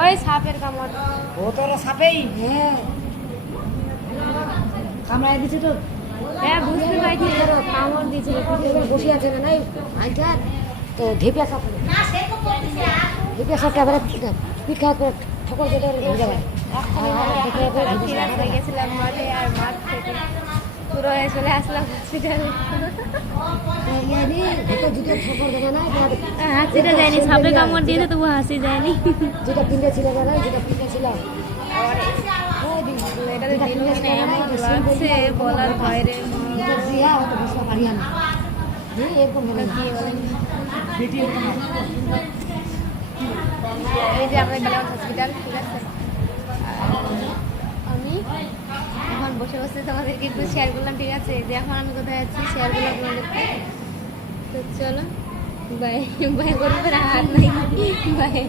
ওই সাপের কামড়। ও তোর সাপেই হ্যাঁ কামড়ায় দিছে তো। হ্যাঁ বুঝতে পারছি কামড় দিয়েছিল বসে আছে না নাই ভাইটা তো ঢেপিয়া সাপ ঢেপিয়া সাপটা এবারে পিঠা করে ঠকর কেটে ধরে যাবে। গেছিলাম মাঠে আর মাঠ থেকে পুরো হয়ে চলে আসলাম হসপিটালে। হাসিটা যায়নি, সাপে কামড় দিয়েছে তবু হাসি যায়নি। যেটা পিন্ডে ছিল না যেটা পিন্ডে ছিল বলার বাইরে এই যে আমাদের কালিগঞ্জ হসপিটাল, ঠিক আছে। আমি এখন বসে বসে তোমাদেরকে একটু শেয়ার করলাম, ঠিক আছে, যে এখন আমি কোথায় যাচ্ছি শেয়ার করলাম তোমাদেরকে। তো চলো বাই বাই করবে, হাত নাই বাই।